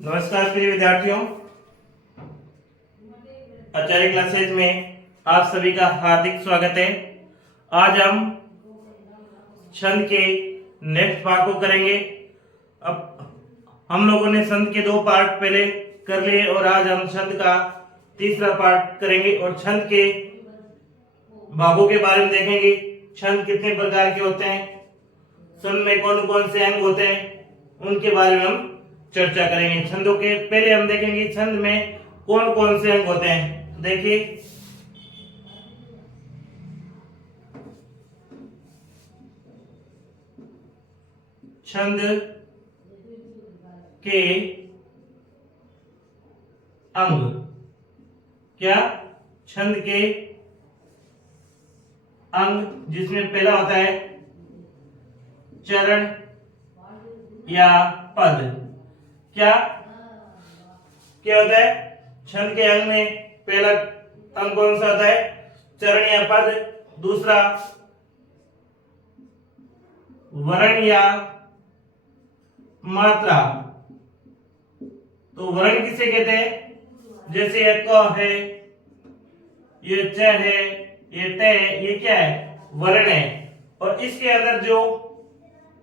नमस्कार प्रिय विद्यार्थियों, आचार्य क्लासेज में आप सभी का हार्दिक स्वागत है। आज हम छंद के नेक्स्ट भाग को करेंगे। अब हम लोगों ने छंद के 2 पार्ट पहले कर लिए और आज हम छंद का तीसरा पार्ट करेंगे और छंद के भागों के बारे में देखेंगे। छंद कितने प्रकार के होते हैं, छंद में कौन कौन से अंग होते हैं, उनके बारे में हम चर्चा करेंगे। छंदों के पहले हम देखेंगे छंद में कौन कौन से अंग होते हैं। देखिए, छंद के अंग, क्या छंद के अंग, जिसमें पहला होता है चरण या पद। क्या क्या होता है छंद के अंग में? पहला अंग कौन सा होता है? चरण या पद। दूसरा वर्ण या मात्रा। तो वर्ण किसे कहते हैं? जैसे ये क है, ये च है, ये त है, ये क्या है? वर्ण है। और इसके अंदर जो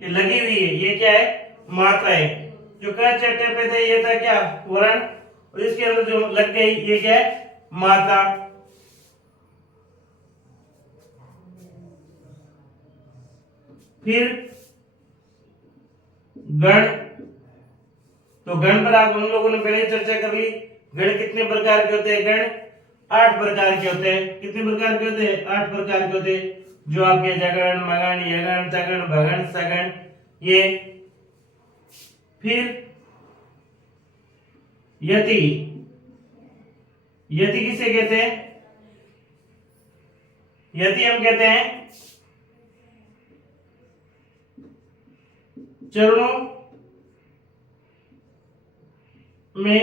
ये लगी हुई है, ये क्या है? मात्रा है। जो क च ट पे थे, ये था क्या? वर्ण। और इसके अंदर जो लग गई, ये क्या है? मात्रा। फिर गण। तो गण पर आप हम लोगों ने पहले ही चर्चा कर ली। गण कितने प्रकार के होते हैं? गण 8 प्रकार के होते हैं। कितने प्रकार के होते हैं? 8 प्रकार के होते हैं। जो आपके जगण, मगण, यगण, तगण, भगण, सगण, ये। फिर यति। यति किसे कहते हैं? यति हम कहते हैं चरणों में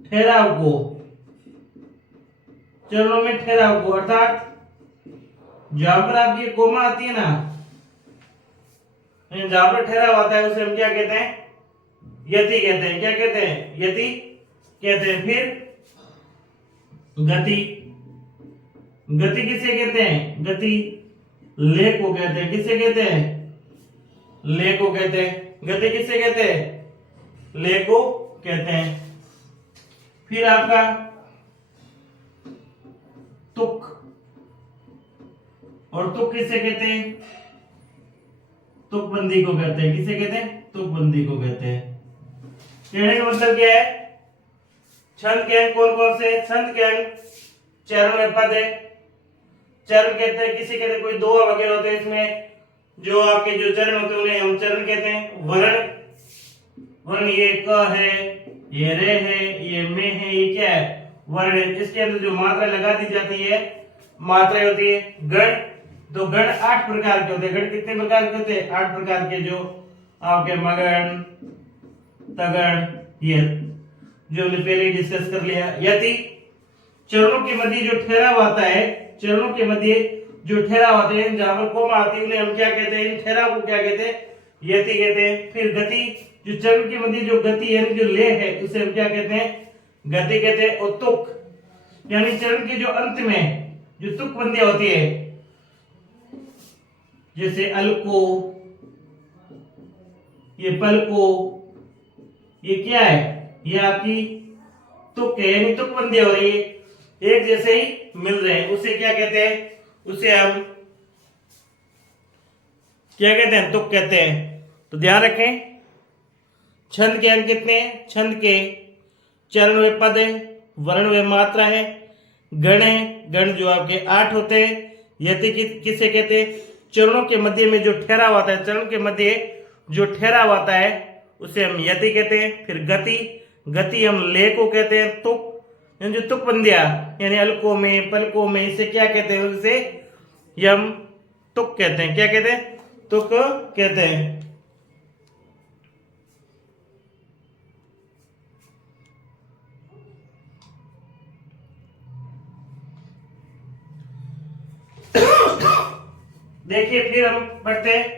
ठहराव को, चरणों में ठहराव को, अर्थात जहां पर आपकी कोमा आती है ना, जहां पर ठहराव आता है उसे हम क्या कहते हैं? यति कहते हैं। क्या कहते हैं? यति कहते हैं। फिर गति। गति किसे कहते हैं? गति ले को कहते हैं। किसे कहते हैं? ले को कहते हैं। गति किसे कहते हैं? ले को कहते हैं। फिर आपका तुक। और तुक किसे कहते हैं? तुकबंदी को कहते हैं। किसे कहते हैं? तुकबंदी को कहते हैं। कहने का मतलब क्या है? छंद के अंग कौन कौन से? छंद के अंग चरण में पद है। चरण कहते हैं, किसे कहते हैं? कोई दोहा वगैरह होते हैं, इसमें जो आपके जो चरण होते हैं उन्हें हम चरण कहते हैं। वर्ण, वर्ण ये क है, ये रे है, ये में है, ये क्या है? वर्ण है। इसके अंदर जो मात्रा लगा दी जाती है, मात्रा होती है। गण, तो गण 8 प्रकार के होते हैं। गण कितने प्रकार के होते हैं? 8 प्रकार के। जो आपके मगण, तगण, ये जो हमने पहले डिस्कस कर लिया। यति, चरणों के मध्य जो ठहराव आता है, चरणों के मध्य जो ठहराव आते हैं, जहां पर कोमा आती है, उन्हें हम क्या कहते हैं? इन ठहराव को क्या कहते हैं? यति कहते हैं। फिर गति, जो चरण के मध्य जो गति है, जो ले है, उसे हम क्या कहते हैं? गति कहते हैं। और तुक, यानी चरण के जो अंत में जो तुक बंदियां होती है, जैसे अलको, ये पलको, ये क्या है? ये आपकी तुक है, यानी तुक बंदियां हो रही है, एक जैसे ही मिल रहे हैं, उसे क्या कहते हैं? उसे हम क्या कहते हैं? तुक कहते हैं। तो ध्यान रखें, छंद के अंग कितने हैं? छंद के चरण व पद है, वर्ण व मात्रा है, गण है, गण जो आपके 8 होते हैं। यति किसे कहते हैं? चरणों के मध्य में जो ठहराव आता है, चरण के मध्य जो ठहराव आता है उसे हम यति कहते हैं। फिर गति, गति हम ले को कहते हैं। तुक, जो तुक बंदिया यानी अलकों में, पलकों में, इसे क्या कहते हैं? उसे हम तुक कहते हैं। क्या कहते हैं? तुक कहते हैं। देखिए, फिर हम पढ़ते हैं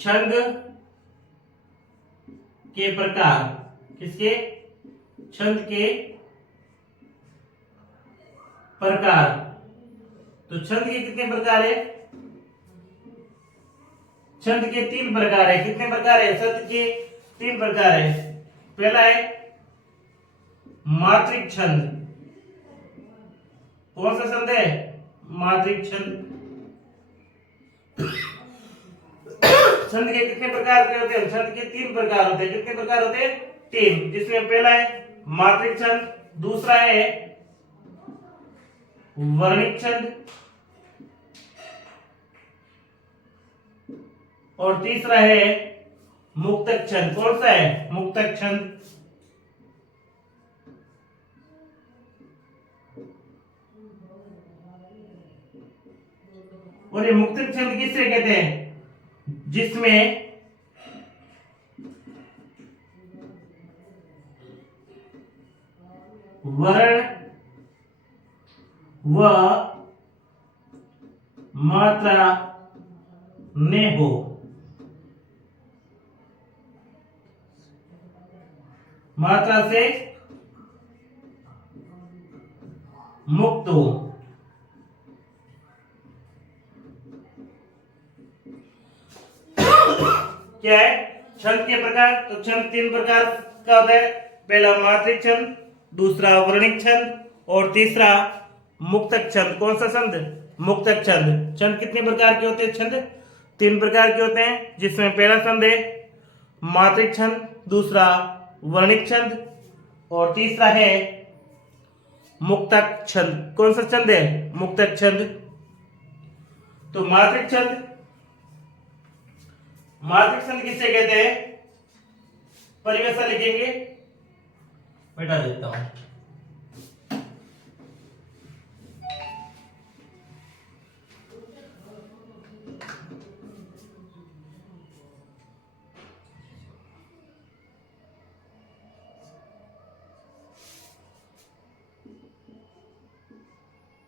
छंद के प्रकार। किसके? छंद के प्रकार। तो छंद के कितने प्रकार है? छंद के 3 प्रकार है। कितने प्रकार है? छंद के 3 प्रकार है। पहला है मात्रिक छंद। कौन सा छंद है? मात्रिक छंद। छंद के कितने प्रकार के होते हैं? छंद के 3 प्रकार होते हैं। कितने प्रकार होते हैं? 3। जिसमें पहला है मात्रिक छंद, दूसरा है वर्णिक छंद और तीसरा है मुक्तक छंद। कौन सा है? मुक्तक छंद। और ये मुक्तक छंद किससे कहते हैं? जिसमें वर्ण व मात्रा ने हो। मात्रा से मुक्त हो। क्या है? छंद के प्रकार। तो छंद 3 प्रकार का होता है। पहला मात्रिक छंद, दूसरा वर्णिक छंद और तीसरा मुक्तक छंद। कौन सा छंद? मुक्तक छंद। छंद कितने प्रकार के होते हैं? छंद 3 प्रकार के होते हैं। जिसमें पहला छंद है मात्रिक छंद, दूसरा वर्णिक छंद और तीसरा है मुक्तक छंद। कौन सा छंद है? मुक्तक छंद। तो मात्रिक छंद, मात्रिक छंद किसे कहते हैं? परिभाषा लिखेंगे, बैठा देता हूं।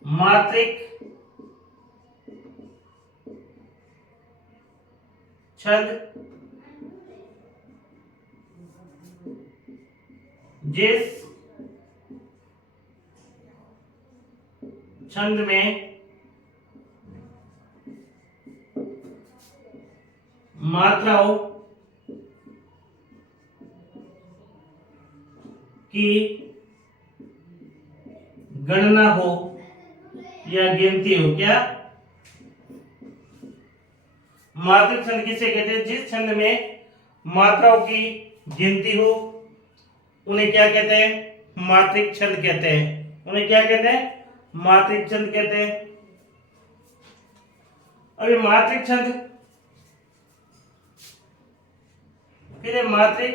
मात्रिक छंद जिस छंद में मात्राओं की गणना हो या गिनती हो। क्या? मात्रिक छंद किसे कहते हैं? जिस छंद में मात्राओं की गिनती हो उन्हें क्या कहते हैं? मात्रिक छंद कहते हैं। उन्हें क्या कहते हैं? मात्रिक छंद कहते हैं। अभी मात्रिक छंद, फिर मात्रिक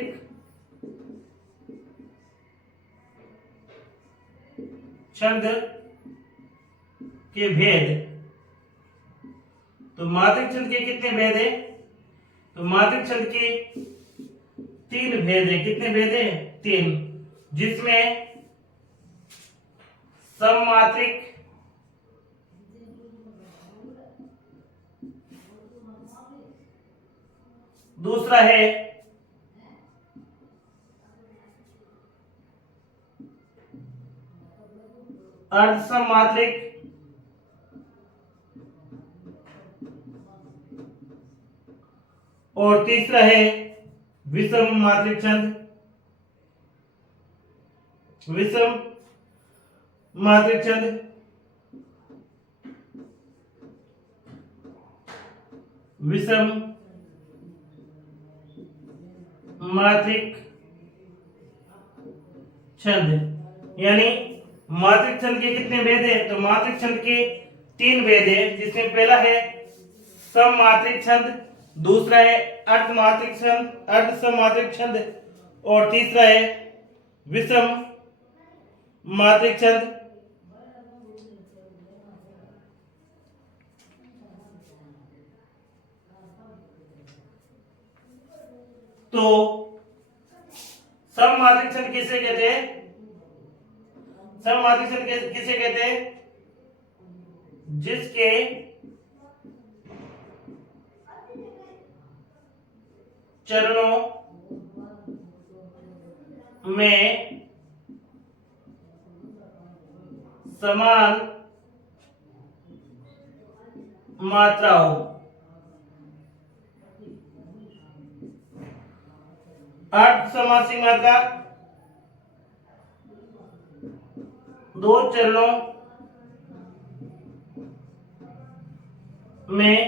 छंद के भेद। तो मात्रिक छंद के कितने भेद है? तो मात्रिक छंद के 3 भेद है। कितने भेद है? 3। जिसमें सममात्रिक, दूसरा है अर्धसममात्रिक और तीसरा है विषम मात्रिक छंद। विषम मात्रिक छंद, विषम मात्रिक छंद। यानी मात्रिक छंद के कितने भेद है? तो मात्रिक छंद के 3 भेद है। जिसमें पहला है सममात्रिक छंद, दूसरा है अर्धमात्रिक छंद, अर्धसममात्रिक छंद और तीसरा है विषम मात्रिक छंद। तो सममात्रिक छंद किसे कहते हैं? सममात्रिक छंद किसे कहते हैं? जिसके चरणों में समान मात्रा हो। 8 समासिक मात्रा, 2 चरणों में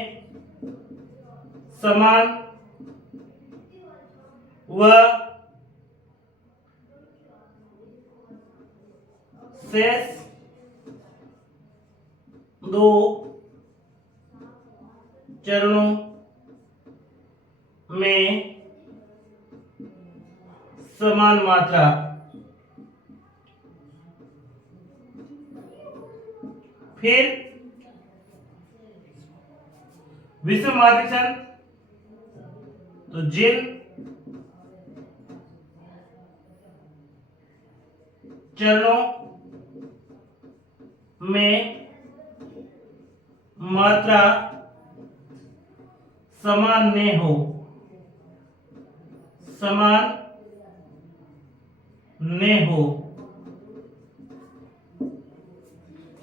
समान व शेष 2 चरणों में समान मात्रा। फिर विषम मात्रिक छंद, तो जिन चरणों में मात्रा समान न हो, समान न हो।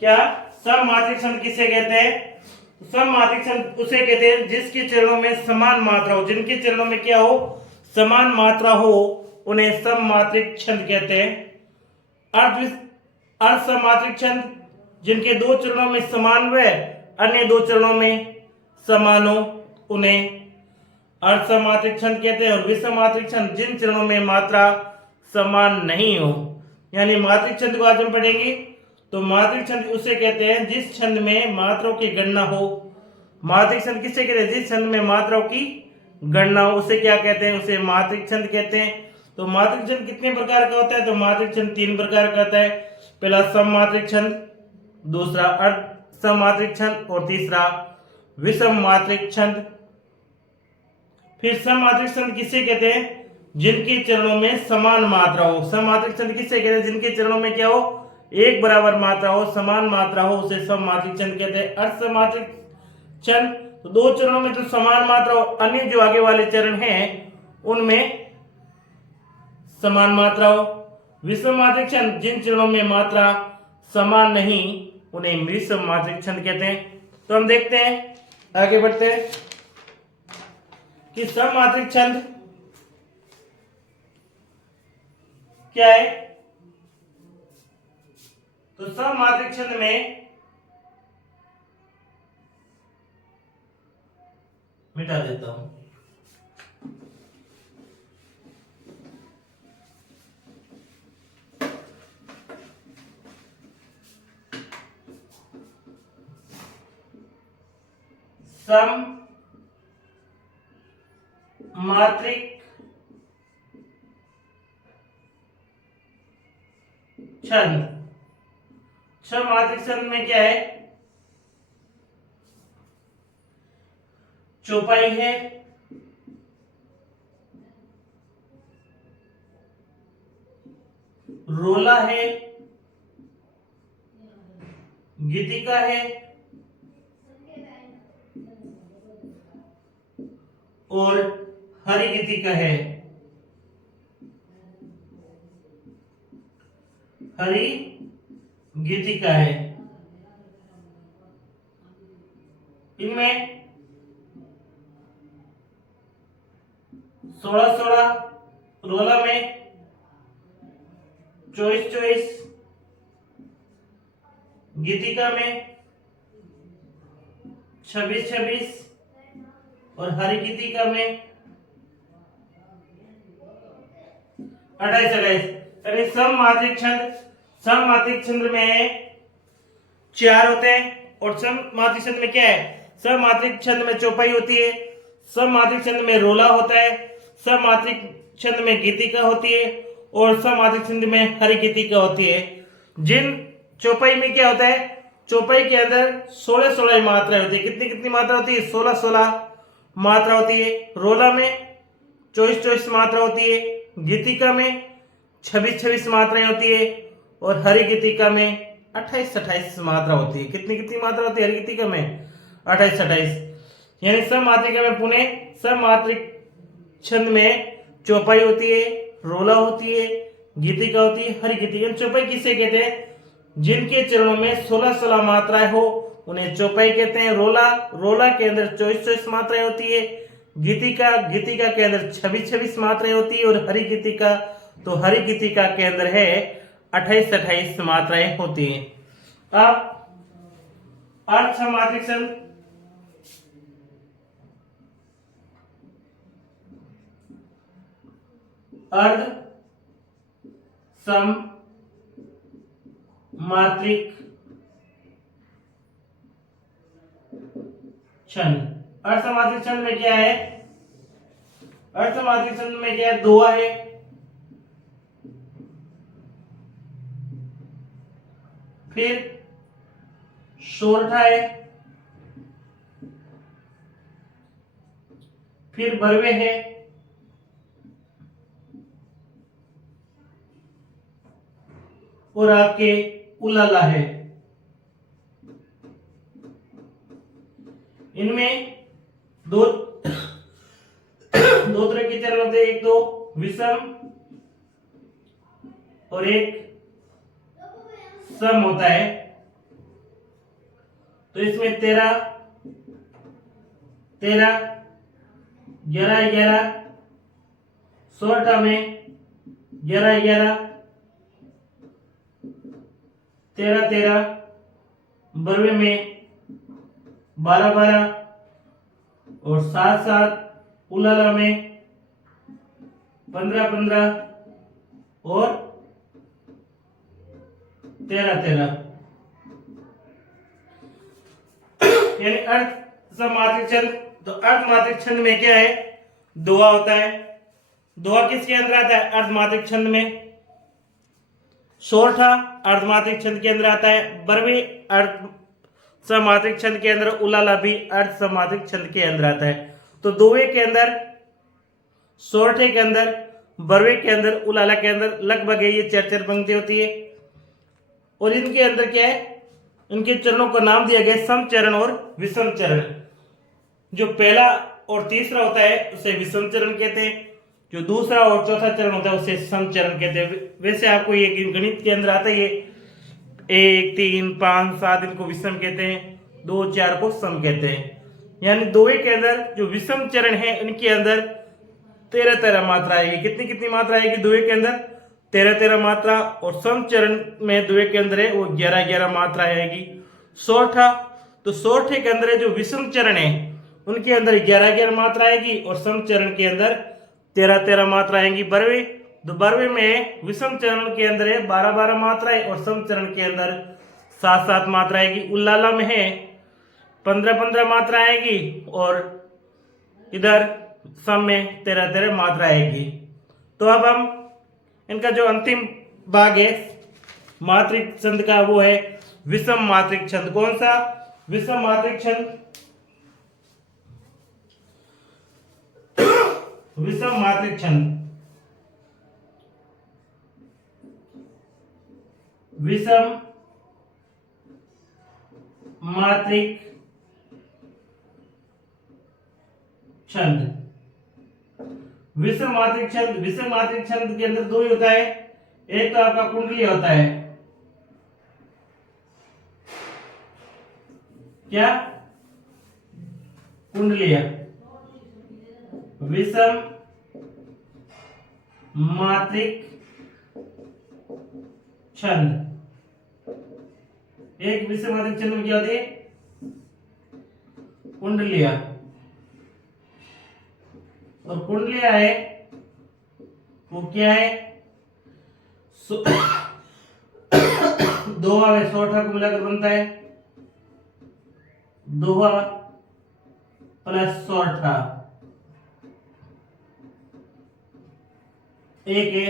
क्या सममात्रिक छंद किसे कहते हैं? सममात्रिक छंद उसे कहते हैं जिसके चरणों में समान मात्रा हो, जिनके चरणों में क्या हो, समान मात्रा हो, उन्हें सममात्रिक छंद कहते हैं। अर्ध सममात्रिक छंद, जिनके 2 चरणों में समान व अन्य 2 चरणों में समान हो, उन्हें अर्ध सममात्रिक छंद कहते हैं। और विषम मात्रिक छंद, जिन चरणों में मात्रा समान नहीं हो, यानी मात्रिक छंद को आज हम पढ़ेंगे। तो मात्रिक छंद उसे कहते हैं जिस छंद में मात्राओं की गणना हो। मात्रिक छंद किसे कहते हैं? जिस छंद में मात्राओं की गणना हो, उसे क्या कहते हैं? उसे मात्रिक छंद कहते हैं। तो मात्रिक छंद कितने प्रकार का होता है? तो मात्रिक छंद 3 प्रकार का होता है। पहला सममात्रिक छंद, दूसरा अर्ध सममात्रिक छंद और तीसरा विषम मात्रिक छंद। फिर सममात्रिक छंद किसे कहते हैं? जिनके चरणों में समान मात्रा हो। सममात्रिक छंद किसे कहते हैं? जिनके चरणों में क्या हो, एक बराबर मात्रा हो, समान मात्रा हो, उसे सममात्रिक छंद कहते हैं। अर्ध सममात्रिक छंद, तो 2 चरणों में तो समान मात्रा हो, अन्य जो आगे वाले चरण हैं उनमें समान मात्रा हो। विषम मात्रिक छंद, जिन चरणों में मात्रा समान नहीं, उन्हें विषम मात्रिक छंद कहते हैं। तो हम देखते हैं, आगे बढ़ते हैं कि सममात्रिक छंद क्या है। तो सममात्रिक छंद में मिटा देता हूं। सममात्रिक छंद, सममात्रिक छंद में क्या है? चौपाई है, रोला है, गीतिका है और हरि गीतिका है। हरि गीतिका है। इनमें 16-16, रोला में 24-24, गीतिका में 26-26 और हरि गीतिका में 28-28। यानी सममात्रिक छंद, सममात्रिक छंद में 4 होते हैं। और सममात्रिक छंद में क्या है? सममात्रिक छंद में चौपाई होती है, सममात्रिक छंद में रोला होता है, सममात्रिक छंद में गीतिका होती है और सममात्रिक छंद में हरि गीतिका होती है। जिन चौपाई में क्या होता है? चौपाई के अंदर 16-16 मात्रा होती है। कितनी कितनी मात्रा होती है? 16-16 मात्रा होती है। रोला में 24-24 मात्रा होती है, गीतिका में 26-26 मात्राएं होती है और हरि गीतिका में 28-28 मात्रा होती है। कितनी कितनी मात्रा होती है हरि गीतिका में? 28-28। यानी सममात्रिका में पुनः सममात्रिक छंद में चौपाई होती है, रोला होती है, गीतिका होती है, हरि गीतिका। चौपाई किसे कहते हैं? जिनके चरणों में 16-16 मात्राएं हो उन्हें चौपाई कहते हैं। रोला, रोला के अंदर 24-24 मात्राएं होती है। गीतिका, गीतिका के अंदर 26-26 मात्राएं होती है। और हरि गीतिका, तो हरि गीतिका के अंदर है 28-28 मात्राएं होती हैं। अब अर्थ समात्रिक छंद, अर्ध सम मात्रिक छंद। अर्ध समात्रिक छंद में क्या है? अर्ध समात्रिक छंद में क्या है? दोहा है, फिर सोरठा है, फिर बरवे है, और आपके उलाला है। इनमें दो दो तरह के चरण होते हैं, एक तो विषम और एक सम होता है। तो इसमें 13 13 11 11, सोरठा में 11 11, 13 13, बरवे में 12 12, और 7 7, उलाला में 15 15 और 13 13। यानी अर्थ समात्रिक छंद। तो अर्थ मात्रिक छंद में क्या है? दोहा होता है। दोहा किसके अंदर आता है? अर्धमात्रिक छंद में। सोरठा अर्धमात्रिक छंद के अंदर आता है। बरवे अर्ध समात्रिक छंद के अंदर, उलाला भी अर्ध समात्रिक छंद के अंदर आता है। तो दोहे के अंदर, सोरठे के अंदर, बरवे के अंदर, उलाला के अंदर लगभग ये 4-4 पंक्ति होती है। और इनके अंदर क्या है? इनके चरणों का नाम दिया गया सम चरण और विषम चरण। जो पहला और तीसरा होता है उसे विषम चरण कहते हैं, जो दूसरा और चौथा चरण होता है उसे सम चरण कहते हैं। वैसे आपको ये गणित के अंदर आता है, ये 1 3 5 7 इनको विषम कहते हैं, 2 4 को सम कहते हैं। यानी दोहे के अंदर जो विषम चरण है इनके अंदर 13 13 मात्रा आएगी। कितनी कितनी मात्रा आएगी दोहे के अंदर? 13 13 मात्रा। और सम चरण में दोहे के अंदर है वो 11 11 मात्रा आएगी। सोरठा, तो सोरठे के अंदर जो विषम चरण है उनके अंदर 11 11 मात्रा आएगी, और सम चरण के अंदर 13 13 मात्रा आएंगी। बरवे, तो बरवे में विषम चरण के अंदर है 12 12 मात्राएं, और सम चरण के अंदर 7 7 मात्रा आएगी। उलाला में है 15 15 मात्रा आएगी, और इधर सम में 13 13 मात्रा आएगी। तो अब हम इनका जो अंतिम भाग है मात्रिक छंद का, वो है विषम मात्रिक छंद। कौन सा? विषम मात्रिक छंद। विषम मात्रिक छंद, विषम मात्रिक छंद। विषम मात्रिक छंद, विषम मात्रिक छंद के अंदर दो ही होता है। एक तो आपका कुंडली होता है, क्या? कुंडलीय। विषम मात्रिक छंद, एक विषम मात्रिक छंद में क्या होती है? कुंडलिया। और कुंडलिया है वो क्या है? दोहा में सोरठा को मिलाकर बनता है दोहा प्लस सोरठा। एक है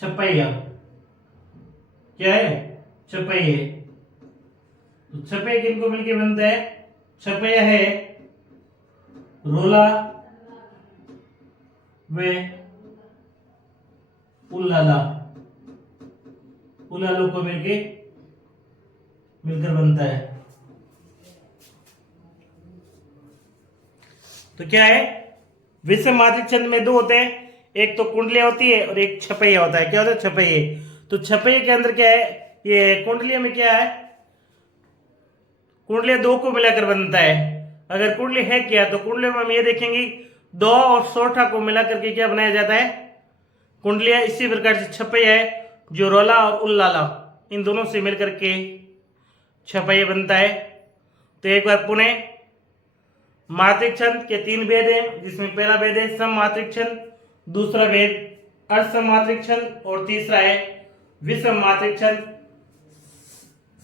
छपैया, क्या है? छपैया। तो छपैया किनको मिलके बनता है? छपैया है रोला वे उलाला, उलालों को मिलकर बनता है। तो क्या है? विषम मात्रिक छंद में दो होते हैं, एक तो कुंडलिया होती है और एक छपैया होता है। क्या होता है? छपैये। तो छपैये के अंदर क्या है, ये कुंडलिया में क्या है, कुंडलिया दो को मिलाकर बनता है। अगर कुंडली है क्या, तो कुंडली में हम ये देखेंगे दो और सोठा को मिलाकर के क्या बनाया जाता है, कुंडलिया। इसी प्रकार से छपैया है जो रोला और उल्लाला इन दोनों से मिलकर के छपैया बनता है। तो एक बार पुनः मात्रिक छंद के तीन भेद हैं, जिसमें पहला भेद है सम मात्रिक छंद, दूसरा भेद अर्धसम मात्रिक छंद और तीसरा है विषम मात्रिक छंद।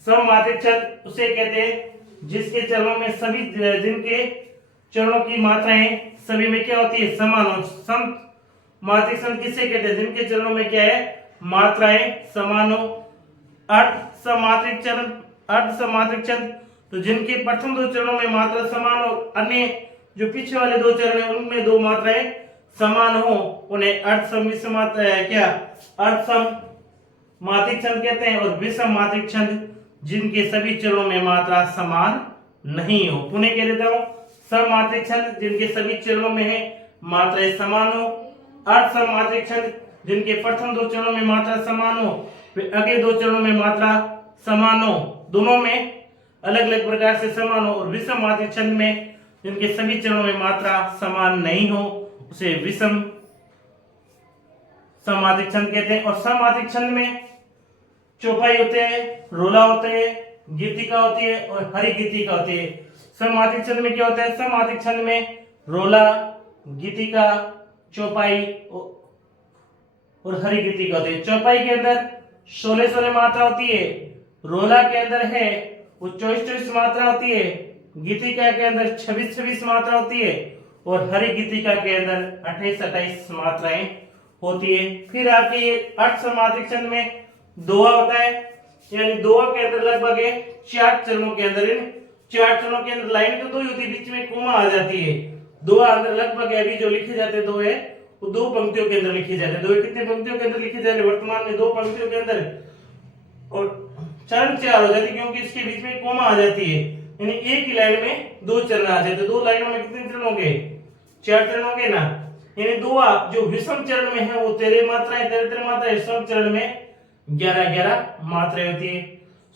सम मात्रिक छंद उसे कहते हैं जिसके चरणों में सभी, जिनके चरणों की मात्राएं सभी में क्या होती है, समान हो। सम मात्रिक छंद किसे कहते हैं, जिनके चरणों में क्या है, मात्राएं समान हो। अर्धसम मात्रिक छंद, अर्धसम मात्रिक छंद तो जिनके प्रथम दो चरणों में मात्रा समान हो, अन्य जो पीछे वाले दो चरण है उनमें दो मात्राएं समान हो, उन्हें अर्धसम विषम क्या अर्धसम मात्रिक छंद कहते हैं। और विषम मात्रिक छंद जिनके सभी चरणों में मात्रा समान नहीं हो। पुनः कह देता हूं, सम मात्रिक छंद जिनके सभी चरणों में है मात्राएं समान हो। अर्धसम मात्रिक छंद जिनके प्रथम दो चरणों में मात्रा समान हो, फिर अगले दो चरणों में मात्रा समान हो, दोनों में अलग अलग प्रकार से समान हो। और विषम मात्रिक छंद में जिनके सभी चरणों में मात्रा समान नहीं हो, उसे विषम समात्रिक छंद कहते हैं। और समात्रिक छंद में चौपाई होते हैं, रोला होते हैं, गीतिका होती है और हरि गीतिका होती है। समात्रिक छंद में क्या होता है, समात्रिक छंद में रोला, गीतिका, चौपाई और हरि गीतिका होती है। चौपाई के अंदर 16-16 मात्रा होती है, रोला के अंदर है वो 24-24 मात्रा होती है, गीतिका के अंदर 26-26 मात्रा होती है और हरि गीतिका के अंदर 28-28 मात्राएं होती है। फिर आपके ये अर्धसम मात्रिक छंद में दोहा होता है, यानी दोहा के अंदर लगभग 4 चरणों के अंदर, इन 4 चरणों के अंदर लाइन तो दो ही होती है, बीच में कोमा आ जाती है। दोहा अंदर लगभग अभी जो लिखे जाते हैं दोहे वो 2 पंक्तियों के अंदर लिखे जाते हैं। दोहे कितने पंक्तियों के अंदर लिखे जा रहे हैं वर्तमान में, 2 पंक्तियों के अंदर, और चरण 4 हो जाती है क्योंकि इसके बीच में कोमा आ जाती है। यानी एक ही लाइन में 2 चरण आ जाते हैं। 2 लाइनों में कितने चरण होंगे, 4 चरण होंगे ना। यानी दोहा जो विषम चरण में है वो 13 मात्राएं, 13 मात्राएं, सम चरण में 11-11 मात्राएं होती है।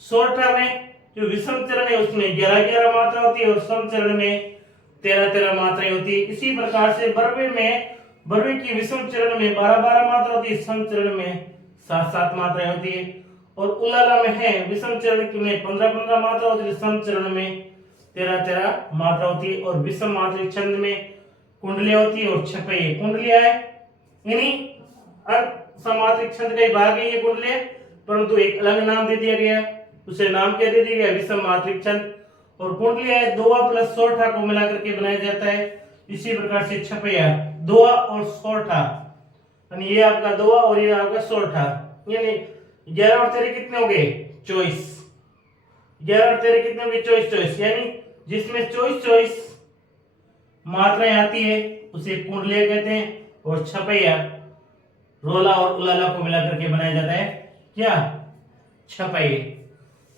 सोरठा में जो विषम चरण है उसमें 11-11 मात्रा होती है और सम चरण में 13-13 मात्राएं होती है। इसी प्रकार से बरवे में, बरवे की विषम चरण में 12-12 मात्रा होती है, सम चरण में 7-7 मात्राएं होती है। और उलाला में है विषम चरण में 15-15 मात्रा होती है, सम चरण में 13-13 मात्रा होती है। और विषम मात्रिक छंद में कुंडलिया होती है और छपैये। कुंडलिया है यानी समात्रिक छंद का ही भाग है ये कुंडलिया, परंतु एक अलग नाम दे दिया गया, उसे नाम क्या दे दिया गया, विषम मात्रिक छंद। और कुंडलिया है दोहा प्लस सोरठा को मिलाकर के बनाया जाता है। इसी प्रकार से छपैया, दोहा और सोरठा, यानी ये आपका दोहा और ये आपका सोरठा, यानी 11 और 13 कितने हो गए, 24। 11 और 13 कितने हो गए, 24-24, यानी जिसमें 24-24 मात्राएं आती है उसे कुंडलिया कहते हैं। और छपैया रोला और उलाला को मिलाकर के बनाया जाता है क्या, छपैये।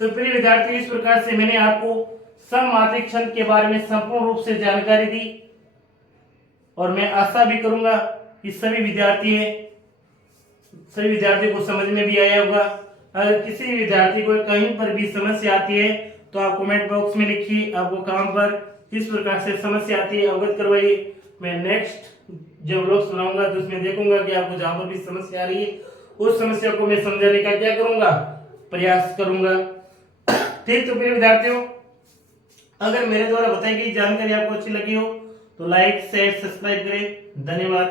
तो प्रिय विद्यार्थी, इस प्रकार से मैंने आपको सममात्रिक छंद के बारे में संपूर्ण रूप से जानकारी दी और मैं आशा भी करूंगा कि सभी विद्यार्थियों को समझ में भी आया होगा। अगर किसी विद्यार्थी को कहीं पर भी समस्या आती है तो आप कमेंट बॉक्स में लिखिए, आपको कहां पर किस प्रकार से समस्या आती है अवगत करवाइए। मैं नेक्स्ट जब व्लॉग्स बनाऊंगा तो उसमें देखूंगा कि आपको जहां पर भी समस्या आ रही है उस समस्या को मैं समझाने का क्या करूंगा, प्रयास करूंगा। ठीक, तो प्रिय विद्यार्थियों, अगर मेरे द्वारा बताई गई जानकारी आपको अच्छी लगी हो तो लाइक शेयर सब्सक्राइब करें। धन्यवाद।